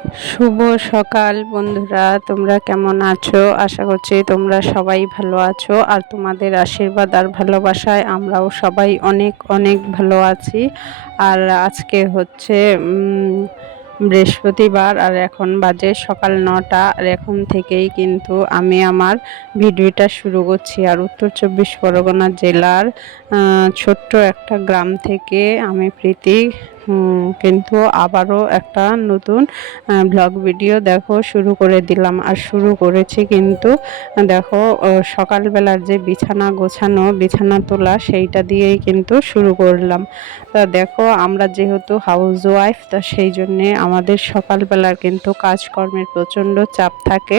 শুভ সকাল বন্ধুরা, তোমরা কেমন আছো? আশা করছি তোমরা সবাই ভালো আছো, আর তোমাদের আশীর্বাদ আর ভালোবাসায় আমরাও সবাই অনেক অনেক ভালো আছি। আর আজকে হচ্ছে বৃহস্পতিবার, আর এখন বাজে সকাল 9টা। আর এখন থেকেই কিন্তু আমি আমার ভিডিওটা শুরু করছি। আর উত্তর 24 পরগনা জেলার ছোট্ট একটা গ্রাম থেকে আমি প্রীতি কিন্তু আবারও একটা নতুন ব্লগ ভিডিও দেখো শুরু করে দিলাম। আর শুরু করেছি কিন্তু দেখো সকালবেলার যে বিছানা গোছানো, বিছানা তোলা, সেইটা দিয়েই কিন্তু শুরু করলাম। তা দেখো, আমরা যেহেতু হাউস ওয়াইফ, তা সেই জন্যে আমাদের সকালবেলার কিন্তু কাজকর্মের প্রচণ্ড চাপ থাকে।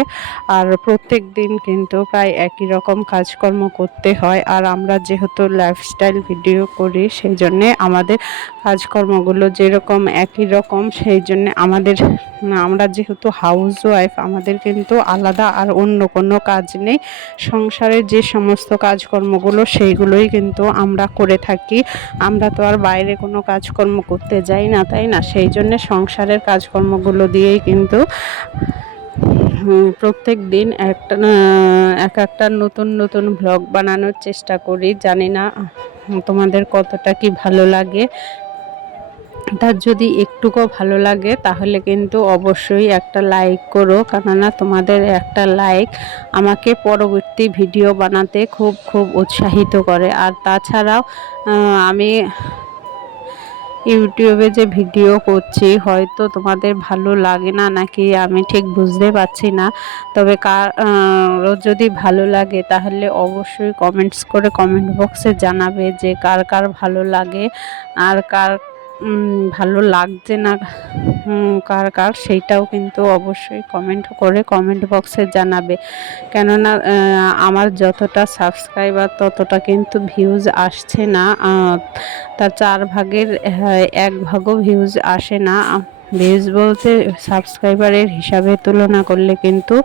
আর প্রত্যেক দিন কিন্তু প্রায় একই রকম কাজকর্ম করতে হয়। আর আমরা যেহেতু লাইফস্টাইল ভিডিও করি, সেই জন্যে আমাদের কাজকর্মগুলো যেরকম একই রকম, সেই জন্যে আমরা যেহেতু হাউস ওয়াইফ, আমাদের কিন্তু আলাদা আর অন্য কোনো কাজ নেই। সংসারের যে সমস্ত কাজকর্মগুলো সেইগুলোই কিন্তু আমরা করে থাকি। আমরা তো আর বাইরে কোনো কাজকর্ম করতে যাই না, তাই না? সেই জন্যে সংসারের কাজকর্মগুলো দিয়েই কিন্তু প্রত্যেক দিন এক একটা নতুন নতুন ভ্লগ বানানোর চেষ্টা করি। জানি না তোমাদের কতটা কি ভালো লাগে। তার যদি একটুকুও ভালো লাগে তাহলে কিন্তু অবশ্যই একটা লাইক করো, কেননা তোমাদের একটা লাইক আমাকে পরবর্তী ভিডিও বানাতে খুব খুব উৎসাহিত করে। আর তাছাড়াও আমি ইউটিউবে যে ভিডিও করছি, হয়তো তোমাদের ভালো লাগে না নাকি আমি ঠিক বুঝতে পারছি না। তবে যদি ভালো লাগে তাহলে অবশ্যই কমেন্টস করে কমেন্ট বক্সে জানাবে যে কার কার ভালো লাগে, আর কার ভালো লাগছে না, কার কার, সেইটাও কিন্তু অবশ্যই কমেন্ট করে কমেন্ট বক্সে জানাবে। কেননা আমার যতটা সাবস্ক্রাইবার ততটা কিন্তু ভিউজ আসছে না। তার 4 ভাগের 1 ভাগও ভিউজ আসে না। ভিউজ বলতে সাবস্ক্রাইবারের হিসাবে তুলনা করলে কিন্তু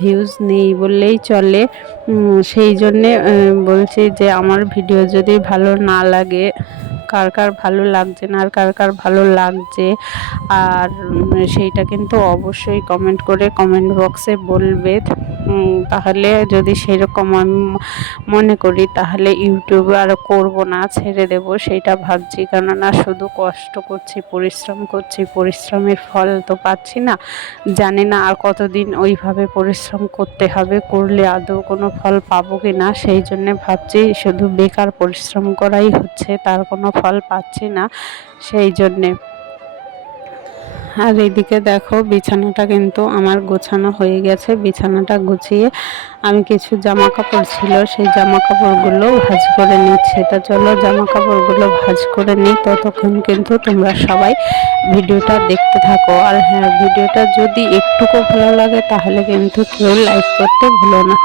ভিউজ নেই বললেই চলে। সেই জন্যে বলছি যে আমার ভিডিও যদি ভালো না লাগে, কার কার ভালো লাগছে না আর কার কার ভালো লাগছে, আর সেইটা কিন্তু অবশ্যই কমেন্ট করে কমেন্ট বক্সে বলবে। তাহলে যদি সেরকম আমি মনে করি তাহলে ইউটিউবে আর করব না, ছেড়ে দেব, সেইটা ভাবছি। কেননা শুধু কষ্ট করছি, পরিশ্রম করছি, পরিশ্রমের ফল তো পাচ্ছি না। জানি না আর কতদিন ওইভাবে পরিশ্রম করতে হবে, করলে আদৌ কোনো ফল পাবো কি না। সেই জন্যে ভাবছি শুধু বেকার পরিশ্রম করাই হচ্ছে, তার কোনো ফল পাচ্ছি না। সেই জন্যে আর এদিকে দেখো, বিছানাটা কিন্তু আমার গোছানো হয়ে গেছে। বিছানাটা গুছিয়ে আমি কিছু জামা কাপড় ছিল, সেই জামা কাপড়গুলো ভাঁজ করে নিচ্ছে। তা চলো জামা কাপড়গুলো ভাঁজ করে নিই, ততক্ষণ কিন্তু তোমরা সবাই ভিডিওটা দেখতে থাকো। আর হ্যাঁ, ভিডিওটা যদি একটুকু ভালো লাগে তাহলে কিন্তু কেউ লাইক করতে ভুলো না।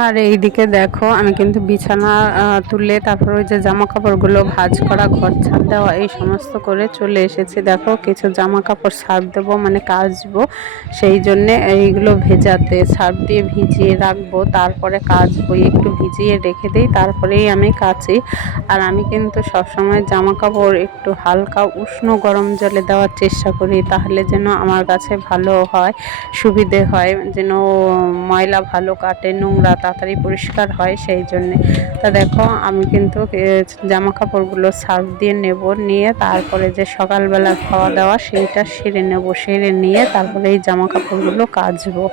আর এইদিকে দেখো আমি কিন্তু বিছানা তুলে তারপর ওই যে জামা কাপড়গুলো ভাঁজ করা, ঘর ঝাড় দেওয়া এই সমস্ত করে চলে এসেছি। দেখো কিছু জামা কাপড় সার্ফ দেবো মানে কাচবো, সেই জন্যে এইগুলো ভেজাতে সার্ফ দিয়ে ভিজিয়ে রাখবো, তারপরে কাচবো। একটু ভিজিয়ে রেখে দিই তারপরেই আমি কাচি। আর আমি কিন্তু সবসময় জামা কাপড় একটু হালকা উষ্ণ গরম জলে দেওয়ার চেষ্টা করি, তাহলে যেন আমার কাছে ভালো হয়, সুবিধে হয়, যেন ময়লা ভালো কাটে, নোংরা তাড়াতাড়ি পরিষ্কার হয় সেই জন্যে। তা দেখো আমি কিন্তু জামা কাপড়গুলো সার্ফ দিয়ে নেব, নিয়ে তারপরে যে সকালবেলা খাওয়া দাওয়া সেইটা সেরে নেব, সেরে নিয়ে তারপরে এই জামা কাপড়গুলো কাচবো।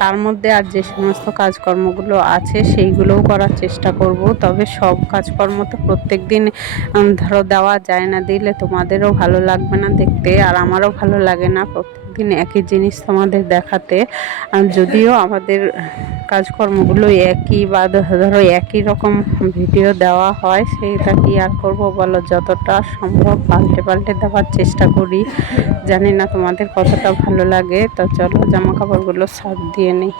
তার মধ্যে আর যে সমস্ত কাজকর্মগুলো আছে সেইগুলোও করার চেষ্টা করব। তবে সব কাজকর্ম তো প্রত্যেক দিন ধরো দেওয়া যায় না, দিলে তোমাদেরও ভালো লাগবে না দেখতে, আর আমারও ভালো লাগে না প্রত্যেকদিন একই জিনিস তোমাদের দেখাতে। যদিও আমাদের কাজকর্মগুলো একই, বা ধরো একই রকম ভিডিও দেওয়া হয়, সেইটা কি আর করব বলো, যতটা সম্ভব পাল্টে পাল্টে দেওয়ার চেষ্টা করি। জানি না তোমাদের কতটা ভালো লাগে। তো চলো জামা কাপড়গুলো সার্ফ দিয়ে নিই।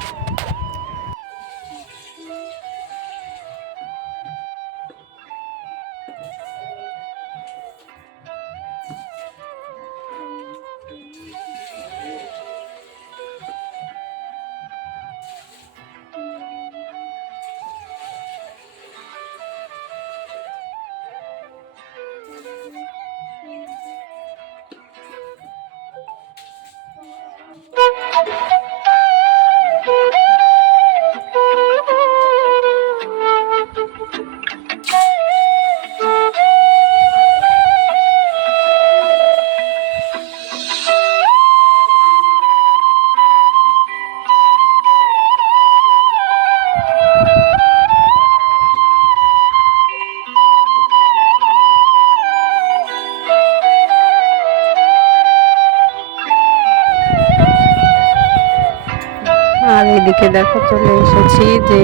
আর এদিকে দেখো চলে এসেছি যে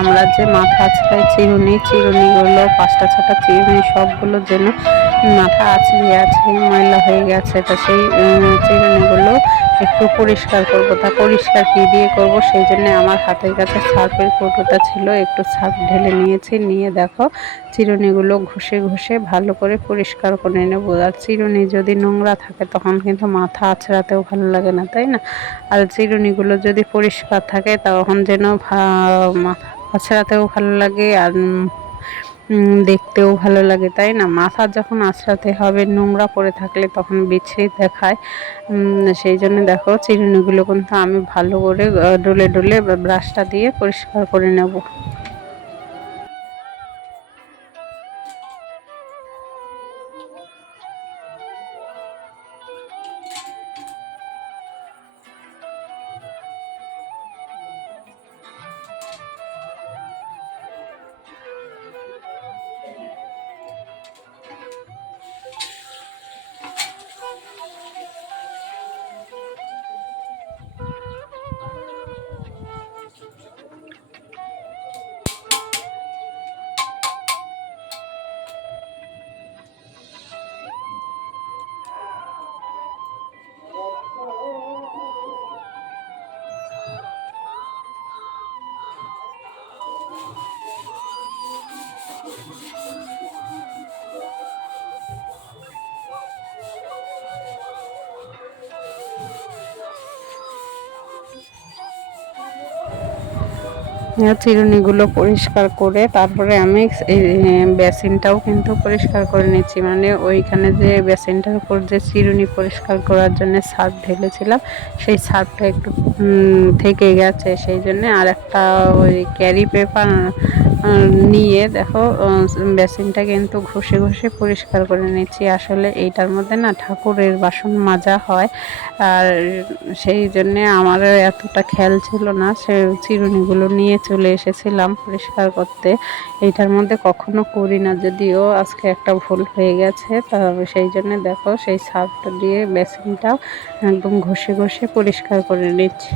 আমরা যে মাথা আঁচড়াই চিরুনিগুলো 5টা 6টা চিরুনি সবগুলো যেন মাথা আঁচড়িয়ে আঁচড়িয়ে ময়লা হয়ে গেছে। তো সেই চিরুনিগুলো একটু পরিষ্কার করব। তা পরিষ্কার কী দিয়ে করব, সেই জন্য আমার হাতের কাছে সার্ফের কৌটোটা ছিল, একটু সার্ফ ঢেলে নিয়েছি, নিয়ে দেখো চিরুনিগুলো ঘষে ঘষে ভালো করে পরিষ্কার করে নেব। আর চিরুনি যদি নোংরা থাকে তখন কিন্তু মাথা আঁচড়াতেও ভালো লাগে না, তাই না? আর চিরুনিগুলো যদি পরিষ্কার থাকে তখন যেন মাথা আঁচড়াতেও ভালো লাগে, আর দেখতেও ভালো লাগে, তাই না? মাথা যখন আঁচড়াতে হবে নোংরা পড়ে থাকলে তখন বিশ্রী দেখায়। সেই জন্য দেখো চিরুনিগুলো কিন্তু আমি ভালো করে ডলে ডলে ব্রাশটা দিয়ে পরিষ্কার করে নেব। চিরুনিগুলো পরিষ্কার করে তারপরে আমি এই বেসিনটাও কিন্তু পরিষ্কার করে নিচ্ছি, মানে ওইখানে যে বেসিনটার উপর যে চিরুনি পরিষ্কার করার জন্য সার্ফ ঢেলেছিলাম সেই সার্ফটা একটু থেকে গেছে, সেই জন্যে আর একটা ওই ক্যারি পেপার নিয়ে দেখো বেসিনটা কিন্তু ঘষে ঘষে পরিষ্কার করে নিচ্ছি। আসলে এইটার মধ্যে না ঠাকুরের বাসন মাজা হয়, আর সেই জন্যে আমারও এতটা খেয়াল ছিল না, সে চিরুনিগুলো নিয়ে চলে এসেছিলাম পরিষ্কার করতে। এইটার মধ্যে কখনো করি না, যদিও আজকে একটা ভুল হয়ে গেছে। তা সেই জন্য দেখো সেই সার্ফটা দিয়ে বেসিনটা একদম ঘষে ঘষে পরিষ্কার করে নিচ্ছি।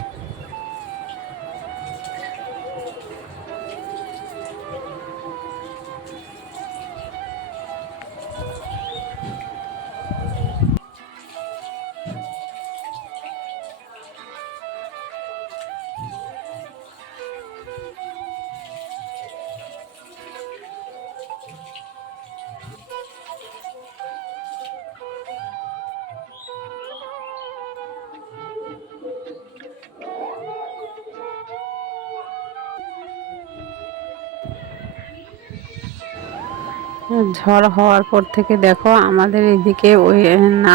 ঝড় হওয়ার পর থেকে দেখো আমাদের এদিকে ওই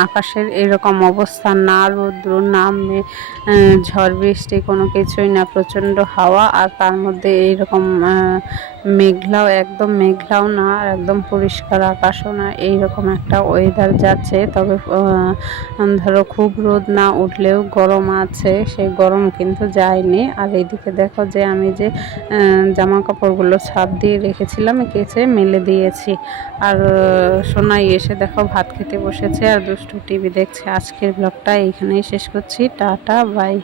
আকাশের এরকম অবস্থা, না রৌদ্র না ঝড় বৃষ্টি, কোনো কিছুই না, প্রচণ্ড হাওয়া আর তার মধ্যে এইরকম মেঘলাও, একদম মেঘলাও না আর একদম পরিষ্কার আকাশও না, এইরকম একটা ওয়েদার যাচ্ছে। তবে ধরো খুব রোদ না উঠলেও গরম আছে, সেই গরম কিন্তু যায়নি। আর এইদিকে দেখো যে আমি যে জামা কাপড়গুলো ছাদ দিয়ে রেখেছিলাম কেচে মেলে দিয়েছি। আর সোনাই এসে দেখো ভাত খেতে বসেছে আর দুষ্টু টিভি দেখছে। আজকের ব্লগটা এইখানেই শেষ করছি। Tata bye.